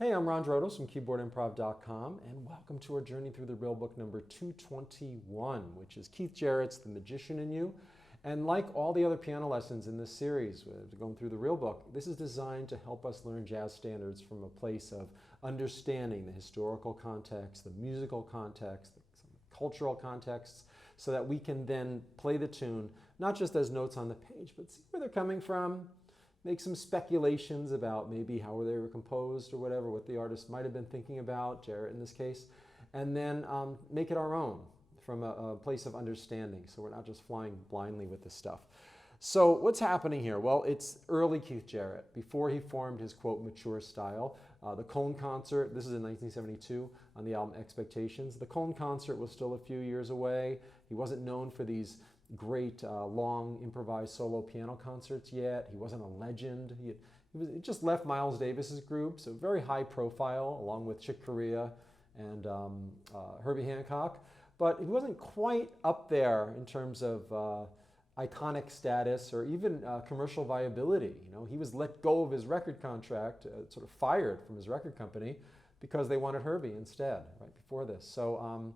Hey, I'm Ron Drotos from keyboardimprov.com, and welcome to our journey through the real book number 221, which is Keith Jarrett's The Magician in You. And like all the other piano lessons in this series, going through the real book, this is designed to help us learn jazz standards from a place of understanding the historical context, the musical context, some cultural contexts, so that we can then play the tune, not just as notes on the page, but see where they're coming from, make some speculations about maybe how they were composed or whatever, what the artist might have been thinking about, Jarrett in this case, and then make it our own from a place of understanding, so we're not just flying blindly with this stuff. So what's happening here? Well, it's early Keith Jarrett, before he formed his, quote, mature style. The Cone concert, this is in 1972 on the album Expectations. The Cone concert was still a few years away. He wasn't known for these great long improvised solo piano concerts yet. He wasn't a legend. He just left Miles Davis's group, so very high profile, along with Chick Corea and Herbie Hancock. But he wasn't quite up there in terms of iconic status or even commercial viability. You know, he was let go of his record contract, sort of fired from his record company because they wanted Herbie instead, right before this. So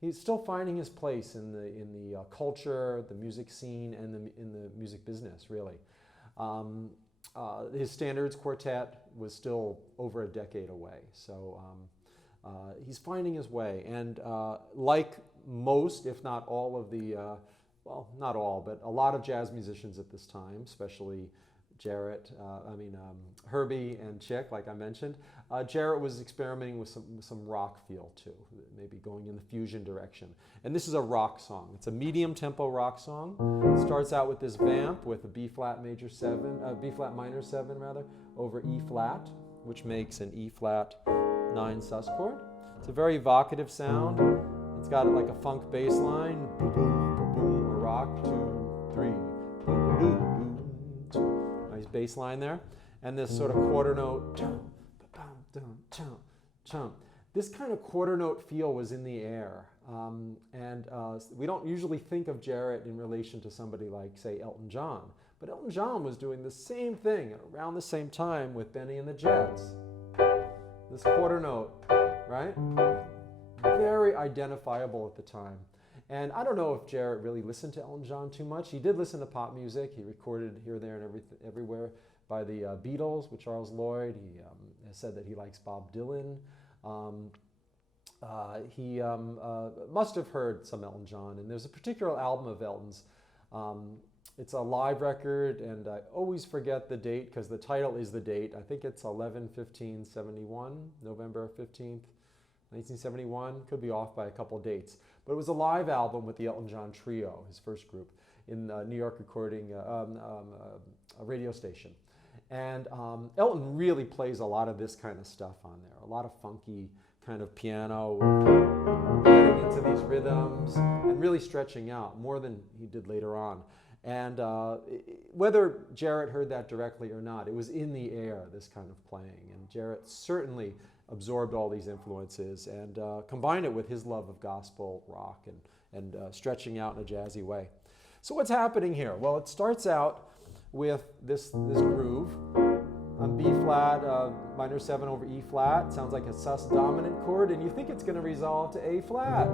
he's still finding his place in the culture, the music scene, and in the music business, really. His Standards Quartet was still over a decade away. So he's finding his way. And like most, if not all of the, well, not all, but a lot of jazz musicians at this time, especially Jarrett, Herbie and Chick, like I mentioned, Jarrett was experimenting with some rock feel too, maybe going in the fusion direction. And this is a rock song. It's a medium tempo rock song. It starts out with this vamp with a B flat minor 7 rather, over E flat, which makes an E flat 9 sus chord. It's a very evocative sound. It's got like a funk bass line, boom, boom, boom, boom, a rock, 2, 3, boom, boom, boom. Nice bass line there. And this sort of quarter note, this kind of quarter note feel was in the air. We don't usually think of Jarrett in relation to somebody like, say, Elton John. But Elton John was doing the same thing around the same time with Benny and the Jets. This quarter note, right? Very identifiable at the time. And I don't know if Jarrett really listened to Elton John too much. He did listen to pop music. He recorded here, there, and everywhere by the Beatles with Charles Lloyd. He has said that he likes Bob Dylan. He must have heard some Elton John. And there's a particular album of Elton's. It's a live record, and I always forget the date because the title is the date. I think it's 11/15/71, November 15th, 1971. Could be off by a couple dates. But it was a live album with the Elton John Trio, his first group, in New York recording a radio station. And Elton really plays a lot of this kind of stuff on there, a lot of funky kind of piano, getting into these rhythms and really stretching out more than he did later on. And whether Jarrett heard that directly or not, it was in the air, this kind of playing. And Jarrett certainly absorbed all these influences and combined it with his love of gospel rock and stretching out in a jazzy way. So what's happening here? Well, it starts out with this groove on B flat, minor 7 over E flat. Sounds like a sus dominant chord, and you think it's going to resolve to A flat.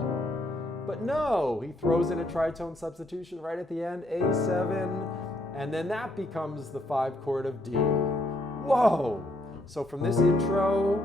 But no, he throws in a tritone substitution right at the end, A7, and then that becomes the 5 chord of D. Whoa! So from this intro,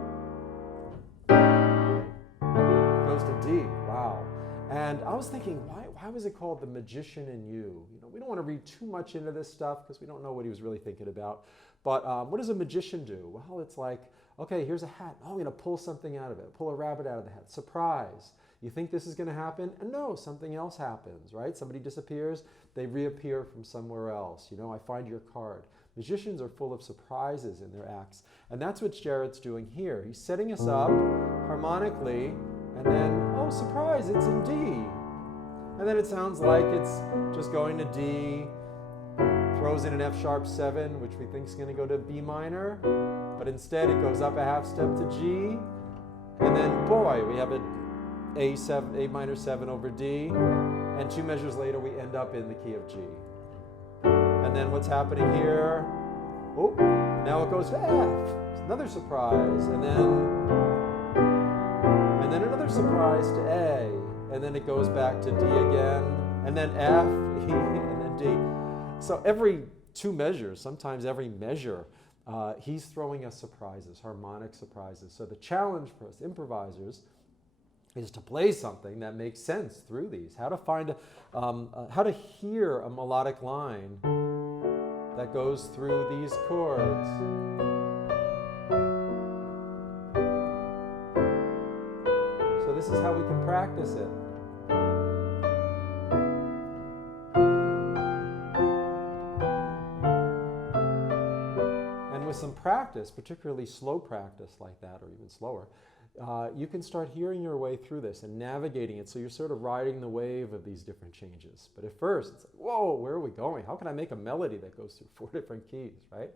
goes to D. Wow. And I was thinking, why was it called The Magician in You? You know, we don't want to read too much into this stuff because we don't know what he was really thinking about. But what does a magician do? Well, it's like, okay, here's a hat. Oh, I'm going to pull something out of it. Pull a rabbit out of the hat. Surprise. You think this is going to happen? And no, something else happens, right? Somebody disappears. They reappear from somewhere else. You know, I find your card. Magicians are full of surprises in their acts. And that's what Jarrett's doing here. He's setting us up harmonically, and then, oh, surprise, it's in D. And then it sounds like it's just going to D, throws in an F sharp 7, which we think is going to go to B minor, but instead it goes up a half step to G, and then, boy, we have a A minor 7 over D, and 2 measures later we end up in the key of G. And then what's happening here? Oh, Now it goes to F. It's another surprise, and then another surprise to A, and then it goes back to D again, and then F, E, and then D. So every two measures, sometimes every measure, he's throwing us surprises, harmonic surprises. So the challenge for us improvisers is to play something that makes sense through these. How to find, how to hear a melodic line that goes through these chords. So this is how we can practice it. And with some practice, particularly slow practice like that, or even slower, you can start hearing your way through this and navigating it, so you're sort of riding the wave of these different changes. But at first, it's like, whoa, where are we going? How can I make a melody that goes through 4 different keys, right?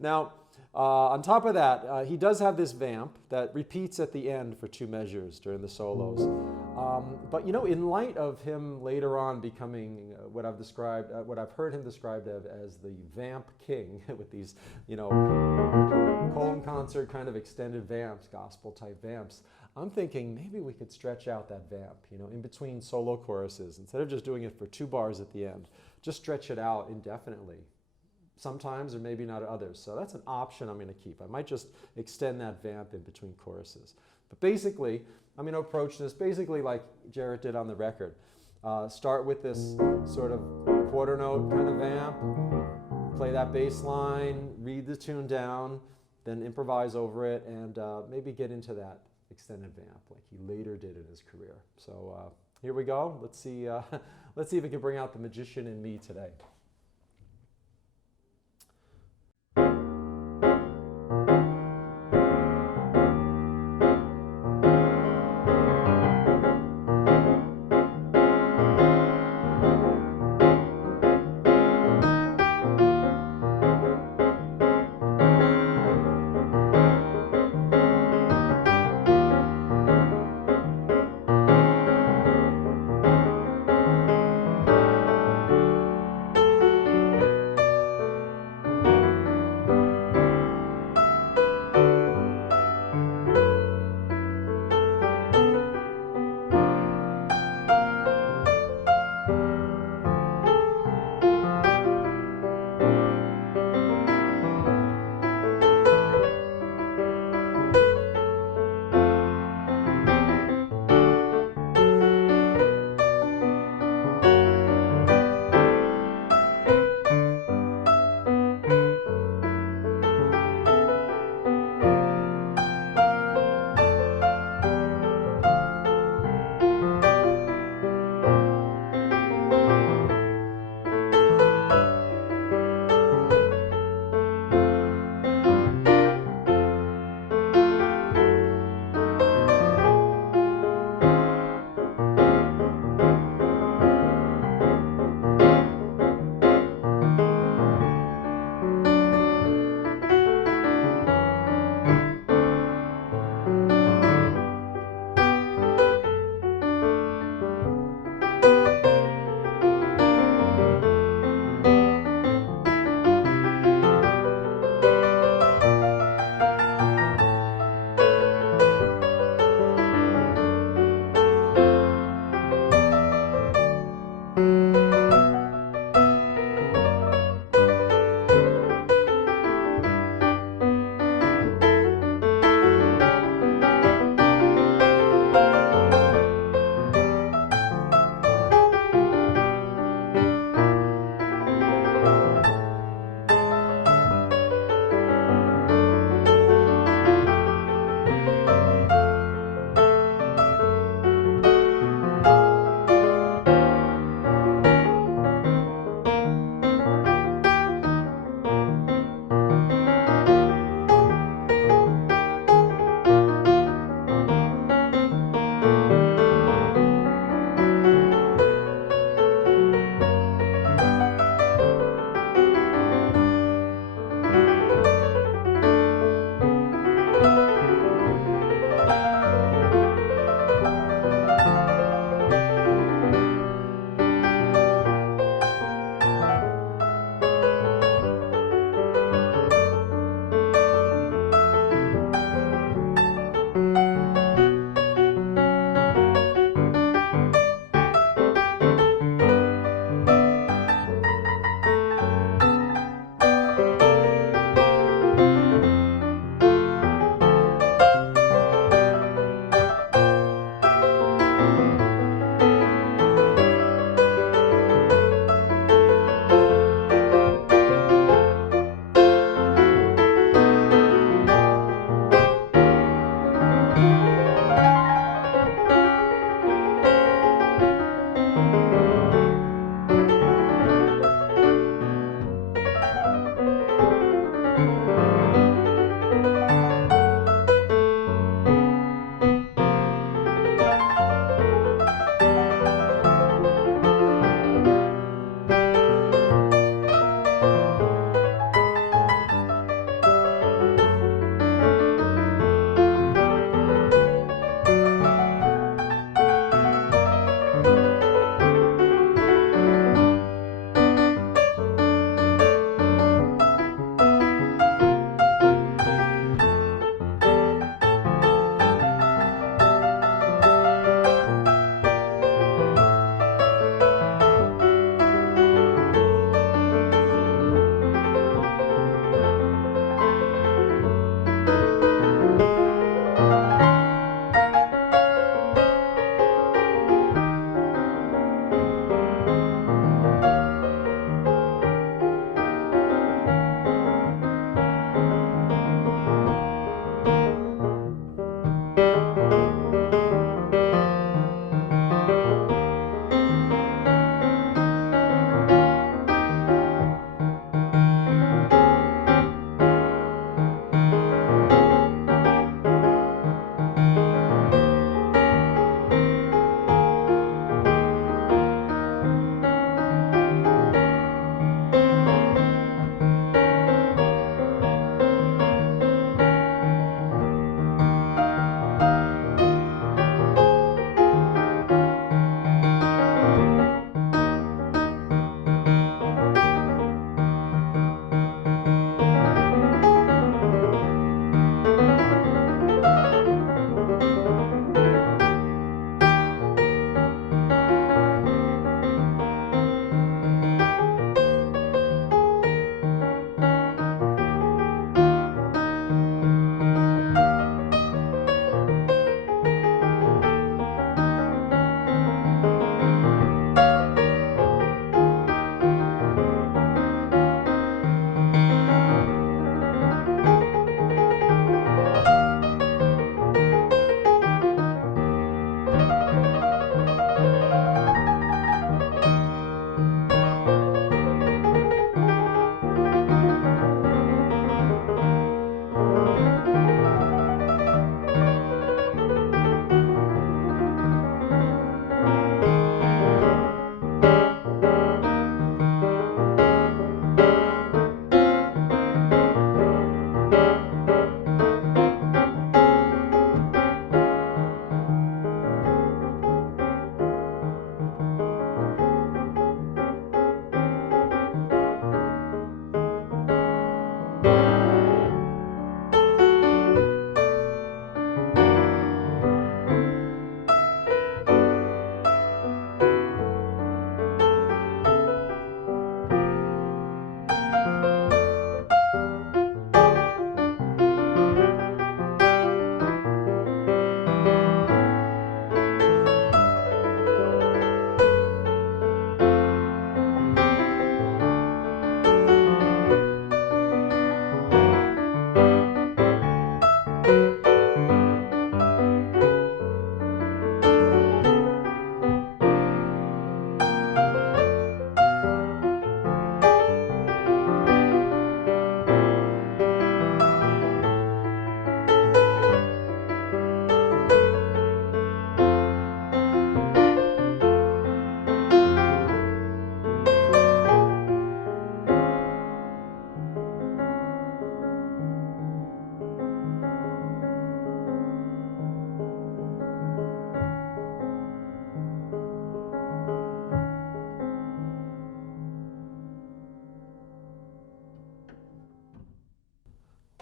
Now, on top of that, he does have this vamp that repeats at the end for 2 measures during the solos. But you know, in light of him later on becoming what I've described, what I've heard him described as the vamp king, with these, you know, home concert kind of extended vamps, gospel type vamps, I'm thinking maybe we could stretch out that vamp, you know, in between solo choruses. Instead of just doing it for 2 bars at the end, just stretch it out indefinitely. Sometimes, or maybe not others. So that's an option I'm going to keep. I might just extend that vamp in between choruses. But basically, I'm going to approach this basically like Jarrett did on the record. Start with this sort of quarter note kind of vamp, play that bass line, read the tune down, then improvise over it, and maybe get into that extended vamp like he later did in his career. So here we go. Let's see if we can bring out the magician in me today.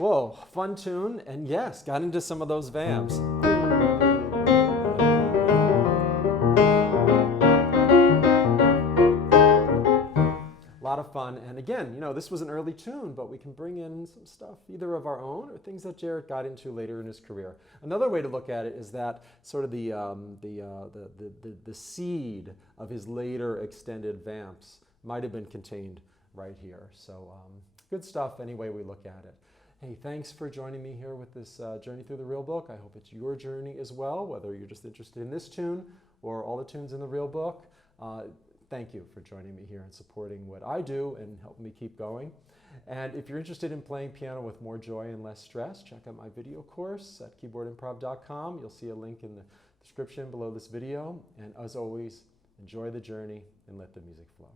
Whoa, fun tune, and yes, got into some of those vamps. A lot of fun, and again, you know, this was an early tune, but we can bring in some stuff either of our own or things that Jarrett got into later in his career. Another way to look at it is that sort of the seed of his later extended vamps might have been contained right here. So good stuff any way we look at it. Hey, thanks for joining me here with this journey through the real book. I hope it's your journey as well, whether you're just interested in this tune or all the tunes in the real book. Thank you for joining me here and supporting what I do and helping me keep going. And if you're interested in playing piano with more joy and less stress, check out my video course at keyboardimprov.com. You'll see a link in the description below this video. And as always, enjoy the journey and let the music flow.